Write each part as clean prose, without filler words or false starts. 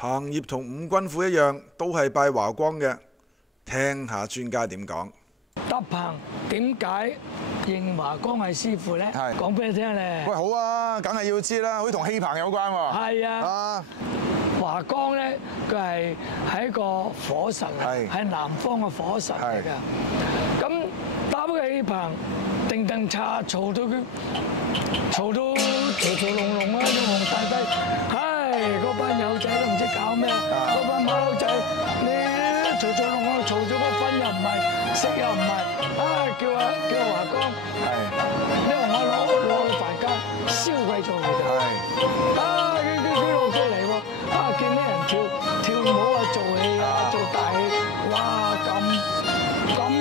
彭業同五軍父一樣，都係拜華光嘅。聽下專家點講。德鵬點解認華光係師傅咧？係講俾你聽咧。喂，好啊，梗係要知啦，好似同戲棚有關喎。係啊。啊，華光咧，佢係一個火神啊，係南方嘅火神嚟㗎。咁打個氣棚，叮叮嚓，嘈到佢，嘈到嘈嘈隆隆啊！啲皇大帝，唉，嗰班友仔都唔知搞咩，嗰班馬騮仔，你嘈嘈隆隆，嘈咗個瞓又唔係，食又唔係，叫華光，你同我攞去凡間燒鬼咗佢哋。佢落咗嚟喎，見啲人跳舞啊，做戲啊，做大戲，哇咁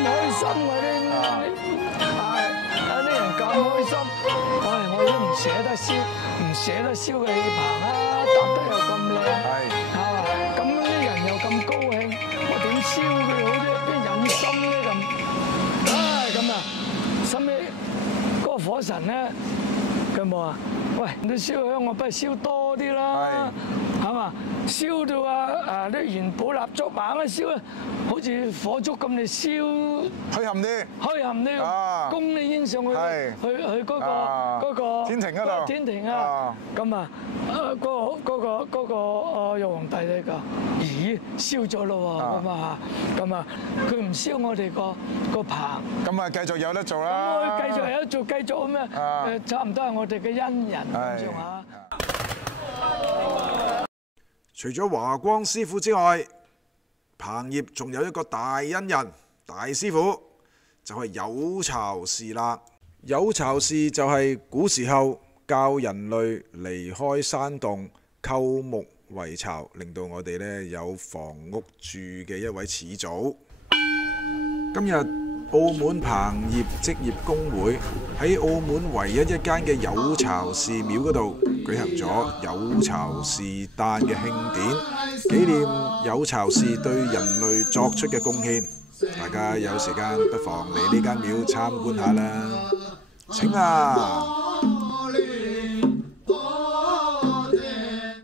開心嗰啲，啲人咁開心，我都唔捨得燒個氣棚啊，搭得又咁靚，咁啲人又咁高興，我點燒佢好啫？啲忍心咧咁，咁啊，收尾嗰個火神咧，佢冇啊。喂，你燒香，我不如燒多啲啦，係嘛？燒到啲元寶蠟燭猛一燒啊，好似火燭咁，你燒虛冚啲，供你煙上去嗰個天庭嗰度，天庭啊，咁啊，嗰個玉皇大帝㗎，咦，燒咗咯喎，咁啊，佢唔燒我哋個棚，咁啊繼續有得做啦，咁繼續有得做，繼續咁啊，差唔多係我哋嘅恩人咁上下。除咗華光師傅之外，彭業仲有一個大恩人、大師傅，就係有巢氏啦。有巢氏就係古時候教人類離開山洞、構木為巢，令到我哋呢有房屋住嘅一位始祖。今日澳門彭業職業工會喺澳門唯一一間嘅有巢氏廟嗰度舉行咗有巢氏誕嘅慶典，紀念有巢氏對人類作出嘅貢獻。大家有時間不妨嚟呢間廟參觀下啦。請啊！